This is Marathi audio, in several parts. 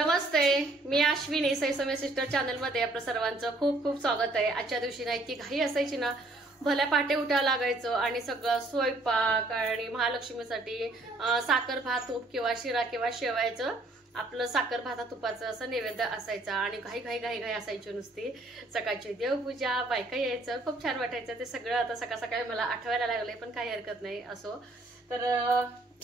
नमस्ते, मी अश्विनी सैसमे सिस्टर चॅनल मध्ये आपलं सर्वांचं खूप खूप स्वागत आहे। आजच्या दिवशी ना इतकी घाई असायची ना, भल्या पाटे उठायला लागायचं आणि सगळं स्वयंपाक आणि महालक्ष्मीसाठी साखर भात तूप किंवा शिरा किंवा शेवायचं आपलं साखर भाता तुपाचं असं नैवेद्य असायचा आणि घाई घाई घाई घाई असायची नुसती। सकाळची देवपूजा बायका यायचं, खूप छान वाटायचं ते सगळं। आता सकाळ सकाळी मला आठवायला लागले, पण काही हरकत नाही असो। तर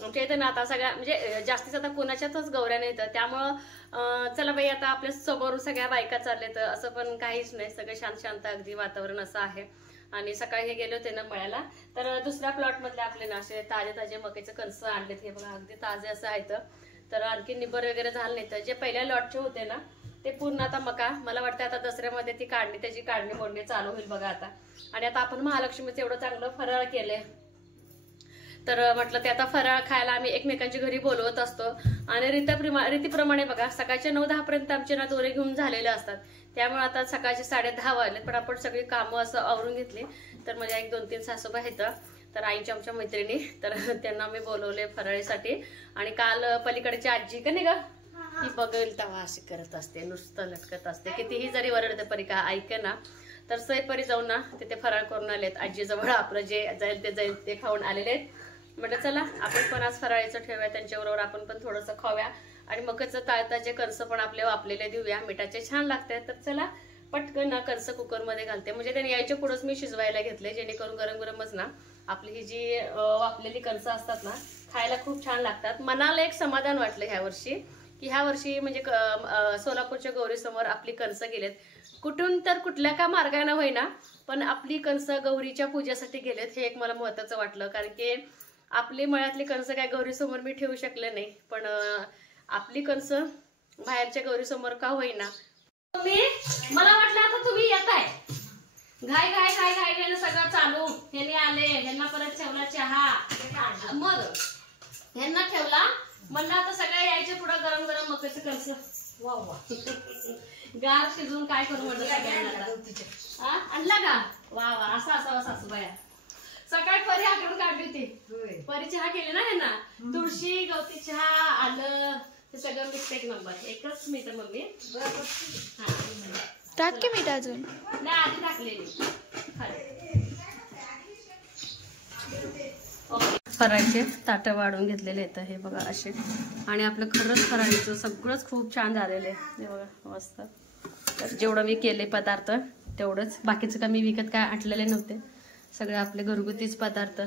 आमच्या इथं ना आता सगळ्या म्हणजे जास्तीच आता कोणाच्यातच गौऱ्या नाही, तर त्यामुळं चला बाई आता आपल्या समोरून सगळ्या बायका चालले, तर असं पण काहीच नाही, सगळं शांत शांत अगदी वातावरण असं आहे। आणि सकाळी हे गेले होते ना मळ्याला, तर दुसऱ्या प्लॉट मधले आपले ना असे ताजे ताजे मक्याचे कणस आणलेत, हे बघा अगदी ताजे असं आहेत। तर आणखी निबर वगैरे झालं नाही, तर जे पहिल्या लॉटचे होते ना ते पूर्ण आता मका, मला वाटतं आता दसऱ्यामध्ये ती काढणी त्याची काढणी मोडणी चालू होईल बघा आता। आणि आता आपण महालक्ष्मीचं एवढं चांगलं फराळ केलंय, तर म्हटलं ते आता फराळ खायला आम्ही एकमेकांच्या घरी बोलवत असतो। आणि रीतीप्रमाणे बघा सकाळच्या 9-10 पर्यंत आमचे ना दोरे घेऊन झालेले असतात, त्यामुळे आता सकाळचे 10:30 वाजले, पण आपण सगळी कामं असं आवरून घेतली। तर माझ्या 1-2-3 सासूबाई आहेत, तर आईच्या आमच्या मैत्रिणी, तर त्यांना मी बोलवले फराळीसाठी। आणि काल पलीकडची आजी का नाही ग, ती बघेल तेव्हा अशी करत असते, नुसतं लटकत असते, कितीही जरी वरडते परी का ऐके ना। तर सैपरी जाऊन ना तिथे फराळ करून आलेत आजीजवळ, आपलं जे जाईल ते खाऊन आलेले आहेत। म्हटलं चला आपण पण आज फराळीचं ठेवूया, त्यांच्याबरोबर आपण पण थोडंसं खाऊया आणि मकचं ताळताचे कणस पण आपले वापलेले देऊया, मिठाचे छान लागतात। तर चला पटकन ना कणस कुकरमध्ये घालते, म्हणजे त्यांनी यायच्या पुढंच मी शिजवायला घेतले, जेणेकरून गरम गरमच ना आपली ही जी वापलेली कणसं असतात ना खायला खूप छान लागतात। मनाला एक समाधान वाटलं ह्या वर्षी, की ह्या वर्षी म्हणजे सोलापूरच्या गौरी समोर आपली कणस गेलेत, कुठून तर कुठल्या का मार्गाने होईना पण आपली कणस गौरीच्या पूजेसाठी गेलेत, हे एक मला महत्वाचं वाटलं। कारण की आपली मळ्यातली कणसं काय गौरी समोर मी ठेवू शकले नाही, पण आपली कणसं बाहेरच्या गौरी समोर का होईना। मला वाटलं आता तुम्ही येताय, घाई घाई घाई घाई सगळं चालू, ह्यांनी आले, ह्यांना परत ठेवला चहा, मग ह्यांना ठेवला, म्हणलं आता सगळ्या यायच्या पुढं गरम गरम मक्याचं कणस वा वा गार शिजून काय करू म्हणलं सगळ्यांना आणला का वा वा, असा असावा सासूबाया। सकाळी परी आकडून काढली होती, परी चहा केली ना ह्यांना, तुळशी गवती चहा आलं हे सगळं मिक्स एक नंबर, एकच मीठ मम्मी टाक की मीठ अजून नाही, आधी टाकलेली। फराळीचे ताटं वाढून घेतलेले आहेत हे बघा असे, आणि आपलं खरंच फराळीचं सगळंच खूप छान झालेलं आहे हे बघा मस्त। तर जेवढं मी केले पदार्थ तेवढंच, बाकीचं का मी विकत काय आणलेले नव्हते, सगळे आपले घरगुतीच पदार्थ।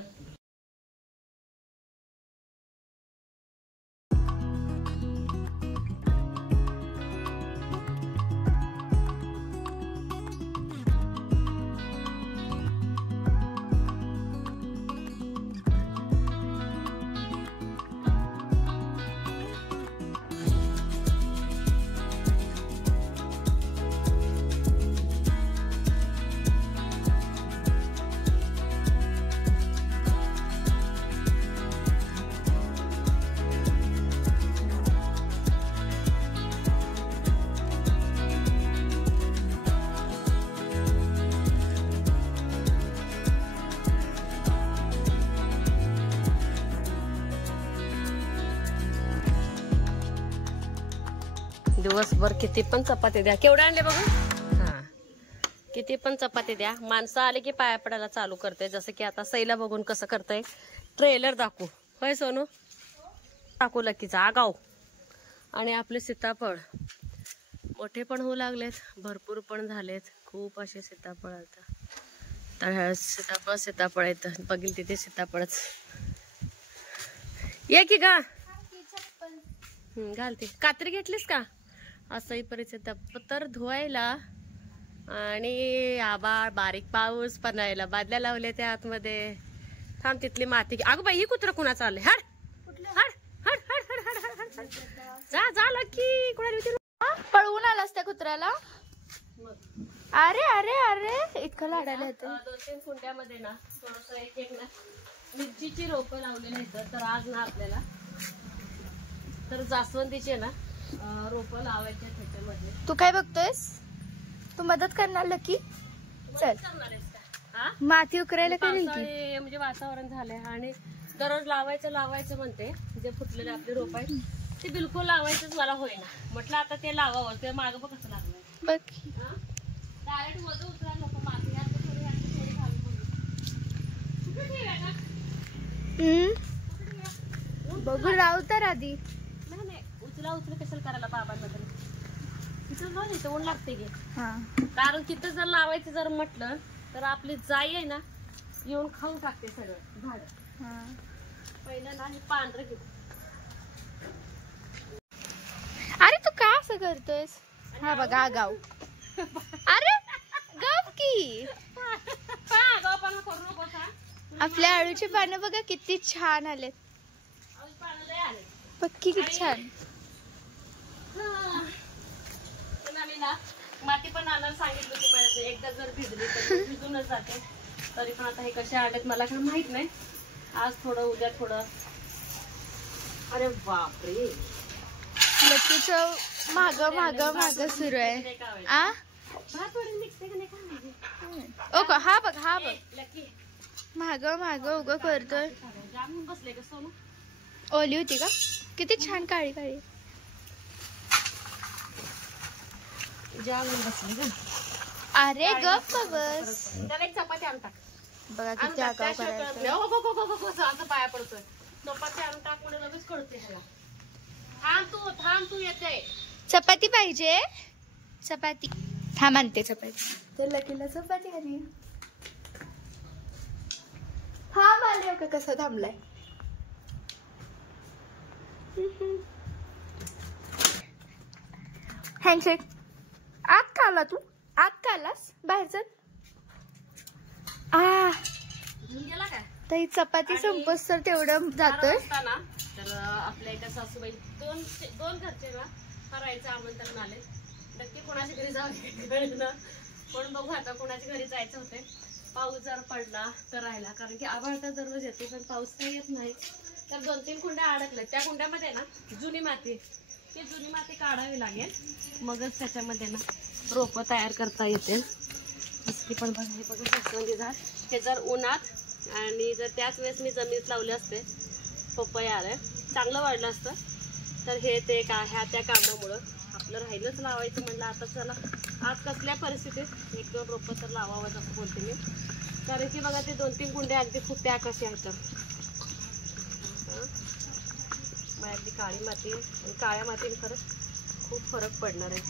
दिवसभर किती पण चपाती द्या, केवढे आणले बघू, हा किती पण चपाती द्या, माणसं आले की पाया पडायला चालू करते। जसं की आता सईला बघून कसं करतंय, ट्रेलर दाखवू होय सोनू, दाखवू लकीचा आगाव। आणि आपले सीताफळ मोठे पण होऊ लागलेत, भरपूर पण झालेत, खूप असे सीताफळ आता। तर सीताफळ येतं, बघील तिथे सीताफळच ये की गा घालते। कात्री घेतलीस का, असंही परिस्थिती पत्तर धुवायला आणि आबाळ बारीक पाऊस पणायला, बादल्या लावल्या त्या आतमध्ये, थांब तिथली माती, अगं बाई ही कुत्र कुणाचं आलंय, हड हड हड हड हड हड हड हड जा जा लकी, कुणा पळवून आलास त्या कुत्र्याला, अरे अरे अरे इतकं लाडायला येतं। 2-3 कुंड्यामध्ये ना थोडस एक ना मिरचीची रोपं लावलेली आहेत, तर आज ना आपल्याला तर जास्वंदीचे ना रोपं लावायचे त्याच्यामध्ये। तू काय बघतोयस, तू मदत करणार लकी, चल करणार आहेस का, माती उकरायला करेल की, म्हणजे वातावरण झालंय आणि दररोज लावायचं म्हणते, जे फुटलेले आपले रोप आहेत ते बिलकुल लावायचंच मला होईना. म्हटलं आता ते लावावं. ते मागं बघ कसं लागलंय. बघ डायरेक्ट वजन उचलायला नको. माती यात थोडी घालून बघू. कुठे ठेवूया का? बघू राहू तर आधी. नाही उचला कशाला करायला बाबांना तरी. तिथं जाऊन इथं ऊन लागते गे. हा कारण तिथं जर लावायचं जर म्हटलं तर आपली जाई आहे ना येऊन खाऊन टाकते सगळं झाड. हा पहिलं ना हे पांढरं घेऊ. अरे तू का असं करतोयस? हा बघा गाव. अरे गप की. गावपाला करू नको का? आपल्या आळूची पानं बघा किती छान आलेत. पानं लय आले. पक्की किती छान. ना माती पण आणायला सांगितलं होती मला. एकदा जर भिजली तर भिजूनच जाते. तरी पण आता हे कसे आलेत मला काय माहित नाही. आज थोडं उद्या थोडं. अरे बापरे लकीचं माग सुरू आहे. आ भात वडे मिक्स आहे का नाही काय माहिती. ओ का हा बघ लकी माग उग करतोय. जामून बसले का सोनू. ओली होती का? किती छान काळी काळी. जामून बसली का. अरे गप्प बस. त्याला एक चपाती आणून टाक. बघा किती आगाव करायचं. असं पाया पडतोय. चपाती आणून टाक म्हणजे लगेच कळते ह्याला. थांब तू येते. चपाती पाहिजे. चपाती हा म्हणते चपाती. तर लकीला चपाती हवी. हा मानव का कसा थांबलाय. हँडशेक. आत का आला तू? आत का आलास? बाहेर चल. गेला काय तर ही चपाती संपस तर तेवढं जातोय. तर आपल्या एका सासूबाई दोन घरचे ना करायचं आमंत्रण आले. नक्की कोणाच्या घरी जावं पण बघू आता कोणाच्या घरी जायचं होते. पाऊस जर पडला तर राहिला. कारण की आभाळ तर दररोज येते पण पाऊस काही येत नाही. तर 2-3 कुंड्या अडकल्या. त्या कुंड्यामध्ये ना जुनी माती. ती जुनी माती काढावी लागेल. मगच त्याच्यामध्ये ना रोपं तयार करता येतील. ती पण बघा हे बघा जास्वंदी झाड. हे जर उन्हात आणि जर त्याच वेळेस मी जमिनीत लावले असते पपया आले चांगलं वाढलं असतं. तर हे ते ह्या त्या कामामुळं आपलं राहिलंच लावायचं म्हणलं. आता चला आज कसल्या परिस्थितीत 1-2 रोपं तर लावावंच असं बोलते मी. कारण की बघा ते 2-3 कुंड्या अगदी खूप त्या कशा आहेत. माझी काळी माती आणि काळ्या मातीने खरंच खूप फरक पडणार आहे.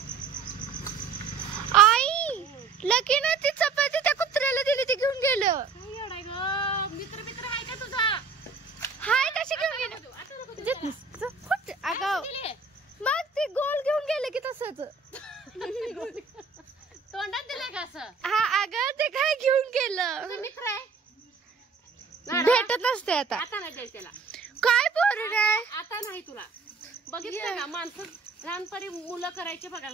आई लकीनं ती चपाती त्या कुत्र्याला दिली. ती घेऊन गेलं. मित्र आहे का तुझा. हाय कशी घेऊन गेलं. अगाव मग ते गोल घेऊन गेले की तसंच. तोंडात दिलं का असं. हा अगं ते काय घेऊन गेलं. मित्र आहे भेटत नसते आता. आता नाही द्यायचं त्याला. काय पोर आहे आता नाही तुला. बघितलं का माणसं लहानपणी मुलं करायचे बघा.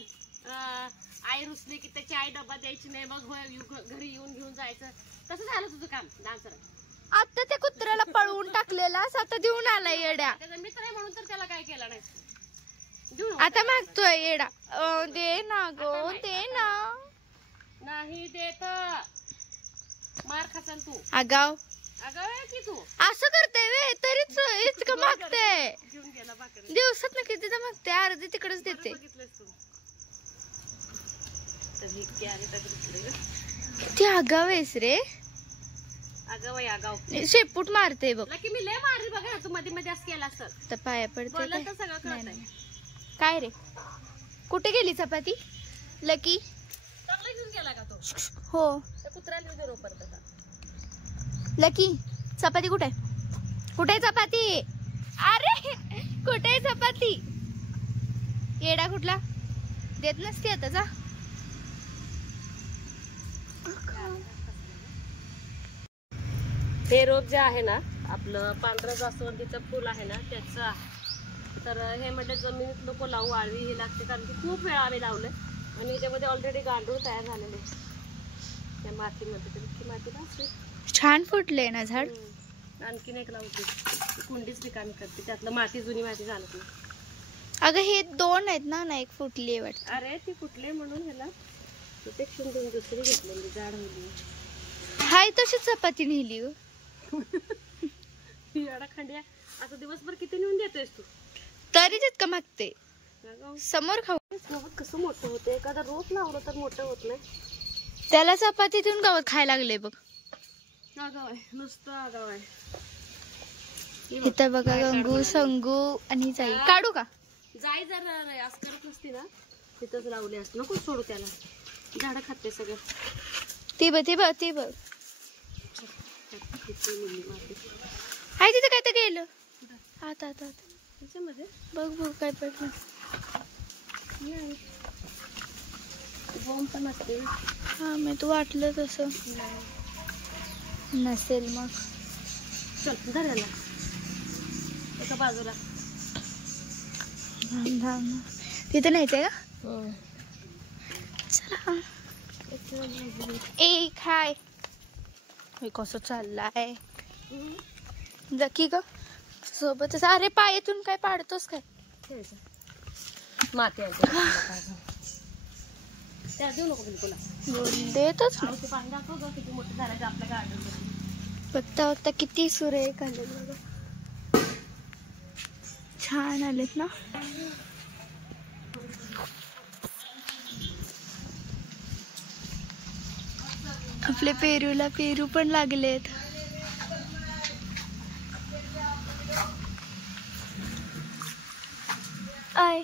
आई रुसली की त्याची आई डबा द्यायची नाही. मग घरी येऊन घेऊन जायचं. तसं झालं तुझं काम डान्सर. आता त्या कुत्र्याला पळवून टाकलेलास आता देऊन आला येडा. त्याचा मित्र आहे म्हणून तर त्याला काय केलं नाही. आता मागतोय येडा. दे ना गो दे ना. नाही देत मार खाचाल तू. आगाव की तू असं करते वे तरीच इतकं मागते. घेऊन गेला बाकडे. दिवसात ना किती तर मागते. अर्धी तिकडेच देते. बघितलंस तू तर इतके आले तर ती आगाव आहेस रे. आगाव आहे आगाव. शेपूट मारते बघ. की मी लय मारली बघा. तू मध्ये मध्ये असं केला असत तर पाया पडते. बोलत तर सगळं कळतंय. काय रे कुठे गेली चपाती. लकी चांगलं घेऊन गेला का तो. हो त्या कुत्र्याला देऊ दे रोपरत आता. लकी चपाती कुठे. कुठे चपाती. अरे कुठे चपाती. येडा कुठला देत नसते आता जा. हे रोप जे आहे ना आपलं पांढरं जास्वंदीचं फुल आहे ना त्याचं आहे. तर हे म्हणजे जमिनीत लोक लावू आळवी हे लागते. कारण की खूप वेळा आम्ही लावले आणि याच्यामध्ये ऑलरेडी गांडूळ तयार झालेले त्या मातीमध्ये. तर इतकी माती ना छान फुटले ना झाड. आणखीन एक लावते कुंडीच रिकामी करते. त्यातलं माती जुनी माती झालं नाही. अगं हे 2 आहेत ना. एक फुटली आहे वाटत. अरे ती फुटले म्हणून ह्याला प्रोटेक्शन देऊन दुसरी घेतलेली झाड होती. हाय तशी चपाती नेली एवढा खंड्या असं दिवसभर किती नेऊन देतोयस तू. तरी तितकं मागते समोर खाऊ. गवत कसं मोठं होतं, एखादा रोप लावलं तर मोठं होत नाही. त्याला चपातीतून गवत खायला लागले बघ. आगाव आहे, नुसतं आगाव आहे. इथं बघा गंगू संगू आणि जाई. काढू का जाई जर असं करत नसती ना तिथंच लावले असत. नको सोडू त्याला, झाडं खाते सगळं. ती बघ हाय तिथं काय तर गेलं. आता त्याच्यामध्ये बघ काय पडलं. बॉम्ब पण असते ना. हा मी तू वाटलं तसं नसेल मग. चल धरायला एका बाजूला. तिथं नाहीच आहे का. चला ए खाय. कसं चाललाय जकी ग सोबतच. अरे पायातून काय पाडतोस काय. माती त्या देऊ नको बिलकुल. देतच पाणी दाखव ग किती मोठं झालं आपल्या गार्डन. बघता किती सुरेख आले बघा. छान आलेत ना. आपले पेरूला पेरू पण लागलेत. आय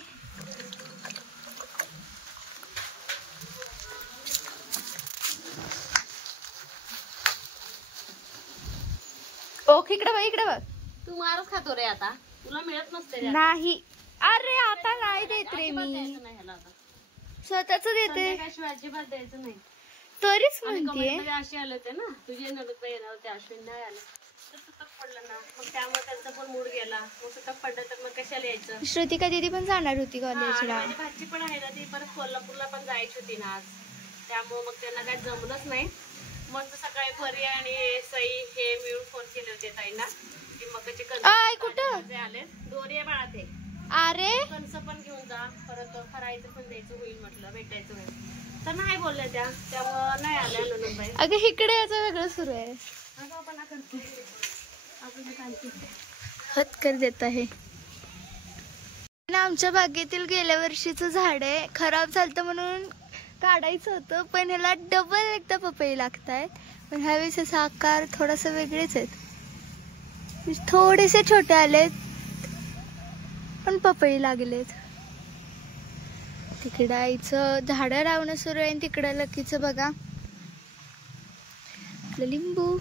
ओक इकडे बघ. तू मारच खातो रे आता, तुला मिळत नसते रे. नाही अरे आता नाही देत रे मी, स्वतःच देते. अजिबात द्यायचं नाही. तरीच आणि म्हणते comment मध्ये असे आले होते ना तुझे नडक येणार होते, अश्विन नाही आलं तर सुतक पडलं ना, मग त्यामुळे त्यांचा पण मूड गेला. मग सुतक पडलं तर मग कशाला यायचं. श्रुतिका दीदी पण जाणार होती कॉलेजला. माझी भाची पण आहे ना, ती परत कोल्हापूरला पण जायची होती ना आज. त्यामुळे मग त्यांना काही जमलंच नाही. मस्त सकाळी फरी आणि सई हे मिळून फोन केले होते ताईंना की मकाचे कणस आले. दोरी आहे बाळा ते. अरे कणस पण घेऊन जा, परत फरायचं पण द्यायचं होईल म्हटलं, भेटायचं होईल. तर नाही बोलल्या त्या, त्यामुळं नाही आल्या नंदनबाई. अगं इकडे याचं वेगळं सुरू आहे. आगाऊपणा करते आपण हत कर देत आहे. आमच्या बागेतील गेल्या वर्षीचं झाड आहे, खराब झालं म्हणून काढायचं होतं, पण ह्याला डबल एकदा पपई लागतायत. पण ह्यावेळेस असा आकार थोडासा वेगळेच आहेत. थोडेसे छोटे आलेत पण पपई लागलेत. तिकडं आईचं झाडं लावणं सुरू आहे. तिकडं लकीचं बघा आपलं लिंबू.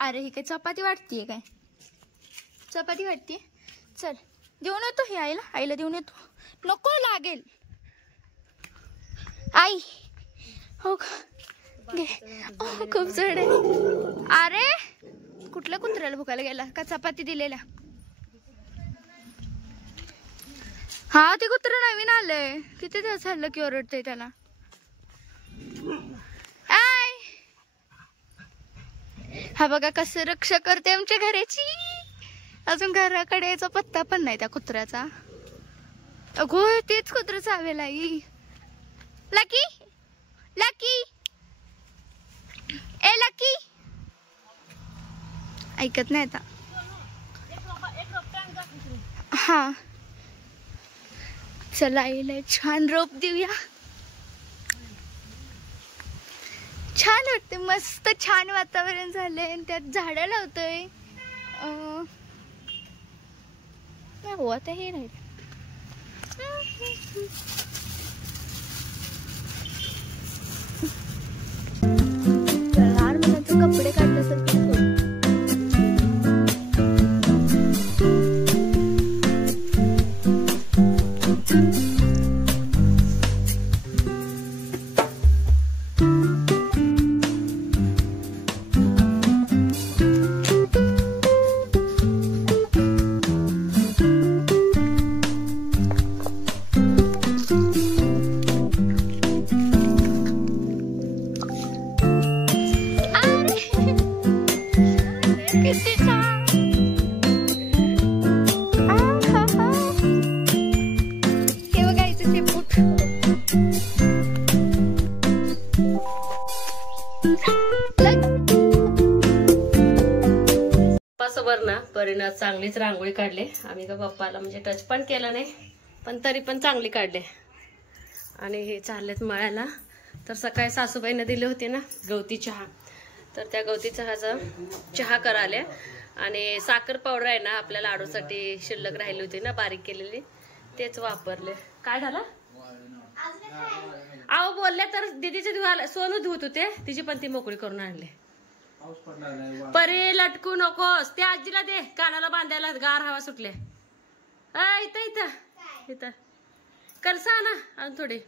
अरे ही काय चपाती वाटतीये काय. चपाती वाटतीये. चल देऊन येतो हे आईला देऊन येतो. नको लागेल आई. हो खूप जड आहे. अरे कुठल्या कुत्र्याला भुकायला गेला का चपाती दिलेल्या. हा ते कुत्र नवीन आलंय, किती दिवस झालं की ओरडतंय त्याला. आय हा बघा कसं रक्षा करते आमच्या घराची. अजून घराकडे यायचा पत्ता पण नाही त्या कुत्र्याचा. अगो तेच कुत्र चावेल आई. लकी लकी ए लकी ऐकत नाही आता. हा चला आईला छान रोप देऊया. छान वाटते, मस्त छान वातावरण झालंय. त्यात झाडं लावतोय. हो आता हे राहील. लहान मुलांचे कपडे काढल्यासारखं. चांगलीच रांगोळी काढली आम्ही का पप्पाला म्हणजे टच पण केलं नाही पण तरी पण चांगली काढले. आणि हे चाललेत मळ्याला. तर सकाळी सासूबाईने दिले होते ना गवती चहा, तर त्या गवती चहाचा चहा कराले. आणि साखर पावडर आहे ना आपल्या लाडूसाठी शिल्लक राहिली होती ना बारीक केलेली, तेच वापरले. काय झालं आहो बोलले तर दीदीचे धुवाले सोनू धुवत होते, तिची पण ती मोकळी करून आणले. परे लटकू नकोस, त्या आजीला दे कानाला बांधायला, गार हवा सुटले. इथं इथं इथं कणस ना आणि थोडी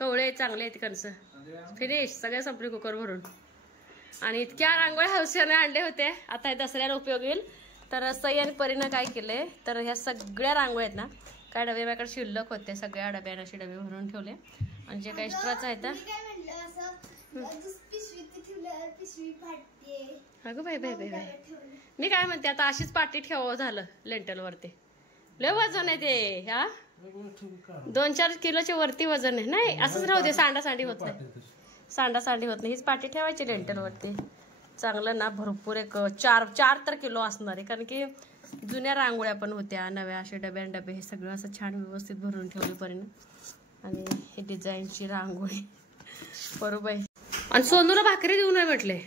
कवळे चांगले आहेत कणस. फिनिश सगळे संपले कुकर भरून. आणि इतक्या रांगोळ्या हौसेने आणले होते, आता हे दसऱ्याला उपयोग येईल. तर सई आणि परीनं काय केलंय तर ह्या सगळ्या रांगोळ्या आहेत ना काय डबे माझ्याकडे शिल्लक होते, सगळ्या डब्याने असे डबे भरून ठेवले. आणि जे काही एक्स्ट्राच आहे तर अगं बाय बाय बाय बाय मी काय म्हणते आता अशीच पाटी ठेवावं झालं लेंटल वरती. लय वजन आहे ते, ह्या 2-4 किलोच्या वरती वजन आहे. नाही असंच राहू दे, सांडासांडी होत नाही, सांडासांडी होत नाही. हीच पाटी ठेवायची लेंटल वरती. चांगलं ना भरपूर एक 4 तर किलो असणार आहे, कारण की जुन्या रांगोळ्या पण होत्या, नव्या असे डबे हे सगळं असं छान व्यवस्थित भरून ठेवले परीनं. आणि हे डिझाईनची रांगोळी बरोबर. आणि सोनूला भाकरी देऊ नये म्हटले,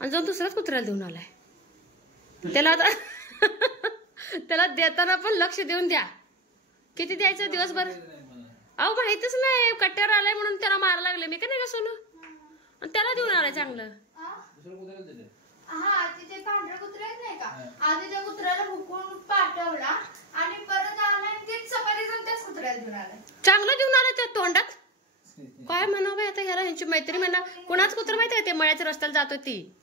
आणि जाऊन दुसऱ्याच कुत्र्याला देऊन आलाय. त्याला आता त्याला देताना पण लक्ष देऊन द्या. किती द्यायचं दिवसभर? अहो माहितच नाही, कट्ट्यावर आलाय म्हणून त्याला मारा लागले मी का नाही का सोनू, आणि त्याला देऊन आलाय चांगलं. हा तिथे पांढऱ्या कुत्र्याच नाही का, आधी त्या कुत्र्याला भुकून पाठवला आणि परत आला आणि तेच चपाती जाऊन त्याच कुत्र्याला देऊन आलाय. चांगलं देऊन आलाय त्या तोंडात. काय म्हणावं आता ह्याला, ह्यांची मैत्री म्हणा. कुणाच कुत्र माहिती आहे ते मळ्याच्या रस्त्याला जातो ती.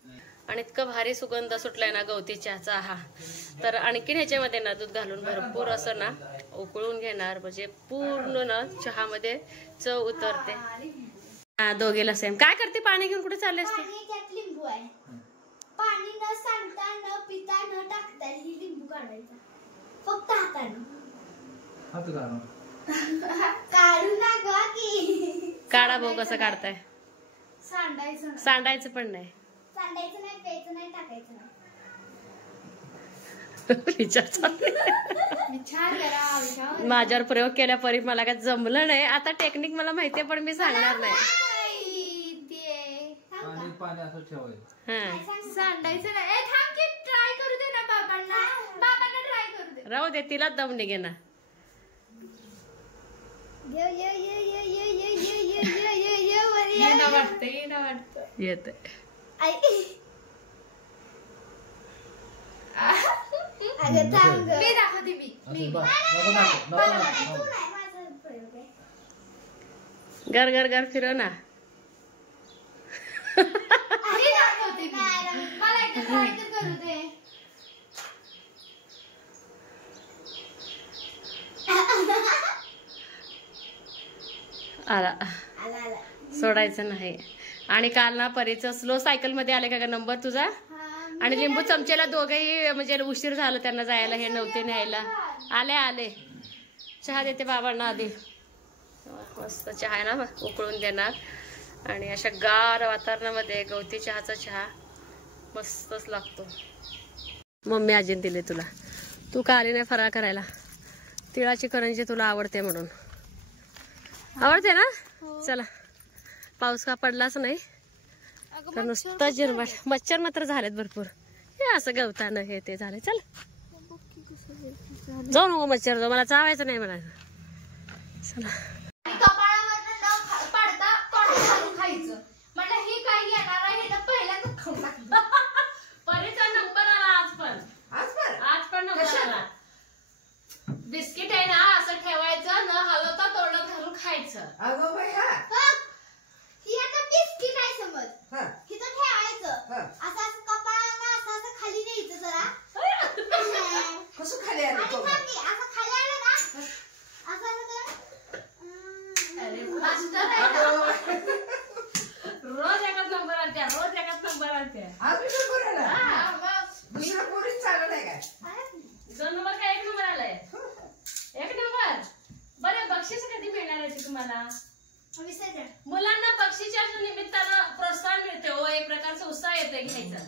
आणि इतकं भारी सुगंध सुटलाय ना गवती चहाचा. हा तर आणखीन ह्याच्यामध्ये ना दूध घालून भरपूर असं ना उकळून घेणार, म्हणजे पूर्ण ना चहामध्ये चव उतरते. हा दोघेला सेम. काय करते, पाणी घेऊन कुठे चालले असते? लिंबू आहे, पाणी न सांडता न पिता न टाकता ही लिंबू काढायचा फक्त हाताने. काढू नका की. काढा भाऊ कसं काढताय. सांडायचं सांडायचं पण नाही, सांडायचं नाही, प्यायचं नाही, टाकायचं नाही. माझ्यावर प्रयोग केल्या परी मला काय जमलं नाही. आता टेक्निक मला माहितीये पण मी सांगणार नाही. सांडायचं नाही, थांब की ट्राय करू दे ना बाबांना, बाबांना ट्राय करू दे. राहू दे, तिला दम निघे ना. येत घर घर घर फिरव ना. आला सोडायचं नाही. आणि काल ना परीचं स्लो सायकल मध्ये आले का नंबर तुझा, आणि लिंबू चमचेला दोघेही म्हणजे उशीर झालं त्यांना जायला, हे नव्हते न्यायला. आले चहा देते बाबांना आधी. मस्त चहा आहे ना उकळून देणार. आणि अशा गार वातावरणामध्ये गवती चहाचा चहा मस्तच लागतो. मम्मी आजीने दिले तुला, तू का आली नाही फराळ करायला? तिळाची करंजी तुला आवडते म्हणून. आवडते ना? चला, पाऊस का पडलाच नाही तर नुसतं जिरमाट. मच्छर मात्र झालेत भरपूर. हे असं गवतानं हे ते झाले. चल जाऊ नको मच्छर, जाऊ, मला चावायचं नाही म्हणायचं. चला बिस्किट आहे ना असं ठेवायचं, न हलवता तोंडात घालून खायचं. अगं बाई ही आता बिस्किट आहे समज, हिथं ठेवायचं असं असं कपाळाला असं असं खाली न्यायचं जरा. कसं खाली आलं असं खाली आलं ना असं रोज एकाच नंबर आणत्या, रोज एकाच नंबर आणत्या. दुसरा पोरीच चालू नाही काय. 2 नंबर का 1 नंबर आलाय? 1 नंबर. बरं बक्षीस कधी मिळणार आहे तुम्हाला? मुलांना बक्षीच्या निमित्तानं प्रोत्साहन मिळते हो, एक प्रकारचा उत्साह येतोय घ्यायचा.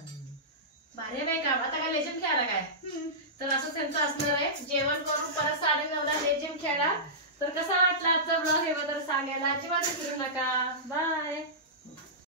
भारी बाई काम. आता काय लेजन खेळायला काय तर असं त्यांचं असणार आहे. जेवण करून परत 9:30ला लेझिम खेळा. तर कसा वाटला आजचा ब्लॉग हे बद्दल सांगायला अजिबात विसरू नका. बाय.